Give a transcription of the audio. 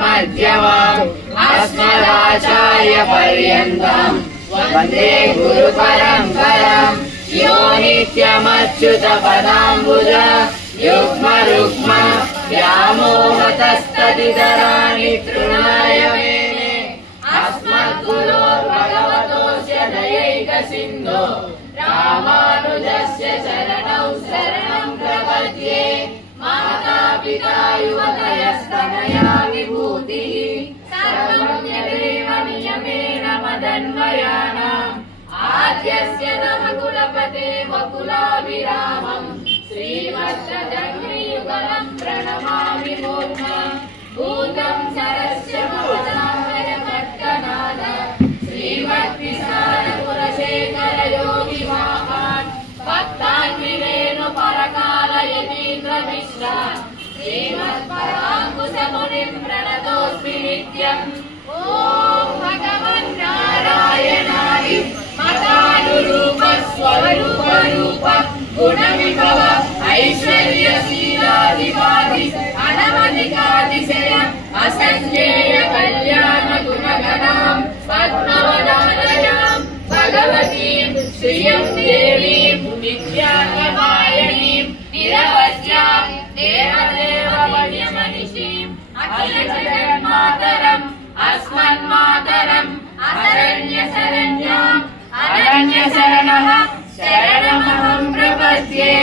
मध्यमाम् अस्मदाचार्य पर्यन्तम् वन्दे गुरु परम्पराम् यो नित्यमच्युतपदाम्बुज युग्म व्यामोहतस्तदितराणि तृणाय मेने अस्मद्गुरोर्भगवतोऽस्य दयैकसिन्धो रामानुजस्य चरणौ शरणं प्रपद्ये माता पिता युवतयस्तनया विभूतिः सर्वं यदेव नियमेन मदन्वयानाम् आद्यस्य नः कुलपते वकुलाभिरामम् श्रीमद्गजग्रीयुगलं प्रणमामि मूर्ध्ना भूतं सरस्य महदाहय भट्टनाद श्रीमद्विशालकुलशेखर योगिवाहान् भक्तान्विरेणु परकाल यतीन्द्रमिश्रान् श्रीमत्पराङ्कुशमुनिं प्रणतोऽस्मि नित्यम् ॐ भगवन्नारायणाय मतानुरूप स्वरूप गुणविभव ऐश्वर्यशीलाधिवादि अनवधिकातिशय असंख्येय कल्याण गुणगणां पद्मवनालयां भगवतीं श्रियं देवीं विद्याङ्गवायणीं निरवध्यां देवदेववर्यमनिषीम् अखिलजगन्मातरम् अस्मन्मातरम् अरण्यशरण्यः शरणमहं प्रपद्ये।